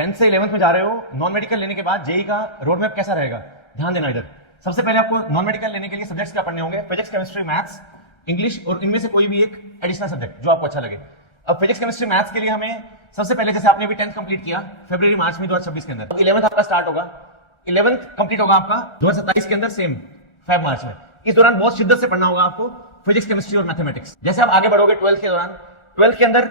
10th से 11th में जा रहे हो, नॉन मेडिकल लेने के बाद जेई का रोड मैप कैसा रहेगा, ध्यान देना इधर। सबसे पहले आपको नॉन मेडिकल लेने के लिए सब्जेक्ट्स क्या पढ़ने होंगे, फिजिक्स, केमिस्ट्री, मैथ्स, इंग्लिश और इनमें से कोई भी एक एडिशनल सब्जेक्ट जो आपको अच्छा लगे। अब फिजिक्स, केमिस्ट्री, मैथ्स के लिए हमें सबसे पहले, जैसे आपने अभी 10th कंप्लीट किया फरवरी मार्च में 2026 के अंदर, 11th आपका स्टार्ट होगा, 11th कंप्लीट होगा आपका 2027 के अंदर, सेम फेब मार्च में। इस दौरान बहुत शिद्दत से पढ़ना होगा आपको फिजिक्स, केमिस्ट्री और मैथमेटिक्स। जैसे आप आगे बढ़ोगे 12th के दौरान, 12th के अंदर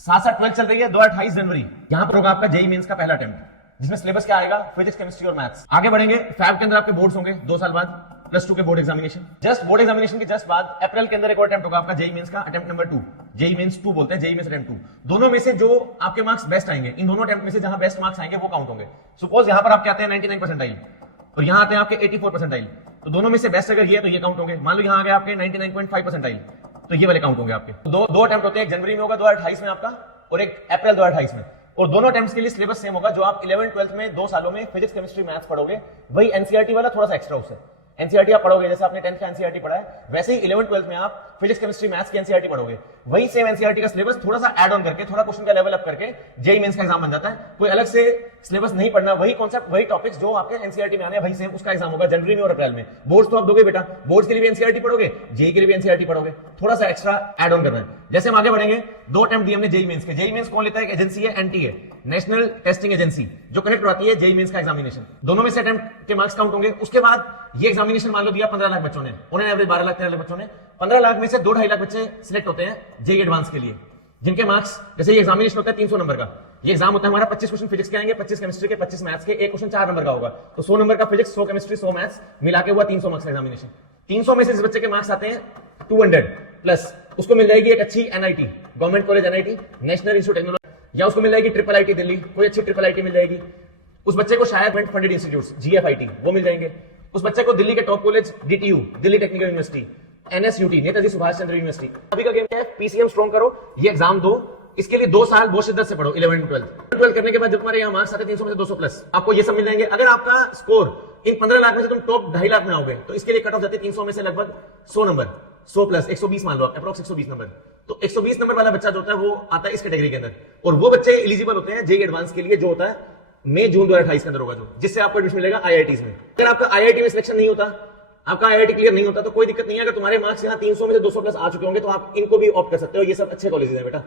साथ साथ 12th चल रही है 2028 जनवरी, यहां पर होगा आपका जेई मेंस का पहला अटेम्प्ट, जिसमें सिलेबस क्या आएगा, फिजिक्स, केमिस्ट्री और मैथ्स। आगे बढ़ेंगे, फैब के अंदर आपके बोर्ड्स होंगे 2 साल बाद, +2 के board examination. Just board examination के जस्ट बाद अप्रैल के अंदर एक और अटेम्प्ट होगा आपका जेई मेंस का, अटेम्प्ट नंबर 2, जेई मेंस 2 बोलते हैं, जेई मेंस अटेम्प्ट 2। दोनों में से जो आपके मार्क्स बेस्ट आएंगे, इन दोनों अटेम्प्ट में से जहां बेस्ट मार्क्स आएंगे वो काउंट होंगे। सपोज यहां पर आपके आते हैं 99 परसेंटाइल और यहां आते हैं आपके 84 परसेंटाइल, तो दोनों में से बेस्ट अगर ये है तो ये काउंट होंगे। मान लो यहां आ गए आपके 99.5 परसेंटाइल, तो ये वाले काउंट होंगे आपके। दो अटेम्प्ट होते हैं, एक जनवरी में होगा 2028 में आपका और एक अप्रैल 2028 में, और दोनों अटेम्प्ट्स के लिए सिलेबस सेम होगा। जो आप 11th 12th में 2 सालों में फिजिक्स, केमिस्ट्री, मैथ्स पढ़ोगे, वही एनसीईआरटी वाला थोड़ा सा एक्स्ट्रा उससे। एनसीईआरटी आप पढ़ोगे जैसे आपने 10th का एनसीईआरटी पढ़ा है, वैसे ही 11th 12th में आप फिजिक्स, केमिस्ट्री, मैथ्स की एनसीईआरटी पढ़ोगे, वही सेम एनसीईआरटी का सिलेबस थोड़ा सा ऐड ऑन करके, थोड़ा क्वेश्चन का लेवल अप करके जेईई मेंस का एग्जाम बन जाता है। कोई अलग से सिलेबस नहीं पढ़ना, वही कॉन्सेप्ट, वही टॉपिक्स जो आपके एनसीईआरटी में आने हैं, वही सेम उसका एग्जाम होगा जनवरी में और अप्रैल में। बोर्ड्स तो आप दोगे बेटा, बोर्ड्स के लिए भी एनसीईआरटी पढ़ोगे, जेईई के लिए भी एनसीईआरटी पढ़ोगे, थोड़ा सा एक्स्ट्रा ऐड ऑन करना है। जैसे हम आगे बढ़ेंगे, 2 अटेम्प्ट दिए हमने जेईई मेंस के। जेईई मेंस कौन लेता है, एक एजेंसी है एनटीए, नेशनल टेस्टिंग एजेंसी, जो कनेक्ट कराती है जेईई मेंस का एग्जामिनेशन। दोनों में से अटेम्प्ट के मार्क्स काउंट होंगे। उसके बाद ये एग्जामिनेशन मान लो दिया 15 लाख बच्चों ने, उन्हें एवरेज 12 लाख 13 लाख बच्चों ने, 15 लाख में से 2-2.5 लाख बच्चे सिलेक्ट होते हैं जेईई एडवांस के लिए, जिनके मार्क्स, जैसे ये एग्जामिनेशन होता है 300 नंबर का, ये एग्जाम होता है हमारा 25 क्वेश्चन फिजिक्स के आएंगे, 25 केमिस्ट्री के, 25 मैथ्स के, एक क्वेश्चन 4 नंबर का होगा, तो 100 नंबर का फिजिक्स, 100 केमिस्ट्री, 100 मैथ्स मिला के हुआ 300 मार्क्स का एग्जामिनेशन। 300 में से इस बच्चे के मार्क्स आते हैं 200 प्लस, उसको मिल जाएगी एक अच्छी NIT, government college NIT, national institute technology, या उसको मिल जाएगी ट्रिपल आईटी दिल्ली, कोई अच्छी ट्रिपल आईटी मिल जाएगी। उस बच्चे को शायद गवर्नमेंट फंडेड इंस्टीट्यूट्स, जीएफआईटी, वो मिल जाएंगे। उस बच्चे को दिल्ली के top college, DTU, Delhi technical university, NSUT, Netaji Subhash Chandra university. अभी का गेम क्या है, पीसीएम स्ट्रॉन्ग करो, ये एग्जाम दो, इसके लिए 2 साल बहुत शिद्दत से पढ़ो। 11th 12th करने के बाद जब तुम्हारे यहाँ मार्क्स आते हैं 300 में से 200 प्लस, आपको ये सब मिल जाएंगे। अगर आपका स्कोर इन 15 लाख में से तुम टॉप 2.5 लाख में आओगे, तो इसके लिए कट ऑफ जाती है 300 में से लगभग 100 नंबर, 100 प्लस 120 मान लो आप, अप्रोक्स 120 नंबर। तो 120 नंबर वाला बच्चा जो होता है वो आता है इस कैटेगरी के अंदर, और वो बच्चे एलिजिबल होते हैं जेईई एडवांस के लिए, जो होता है मई जून 2028 के अंदर होगा, जो जिससे आपको एडमिशन मिलेगा आईआईटीज में। अगर आपका आईआईटी में सिलेक्शन नहीं होता, आपका आईआईटी क्लियर नहीं होता, तो कोई दिक्कत नहीं है। अगर तुम्हारे मार्क्स यहाँ 300 में से 200 प्लस आ चुके होंगे तो आप इनको भी ऑप्ट कर सकते हो, ये सब अच्छे कॉलेजेस हैं बेटा।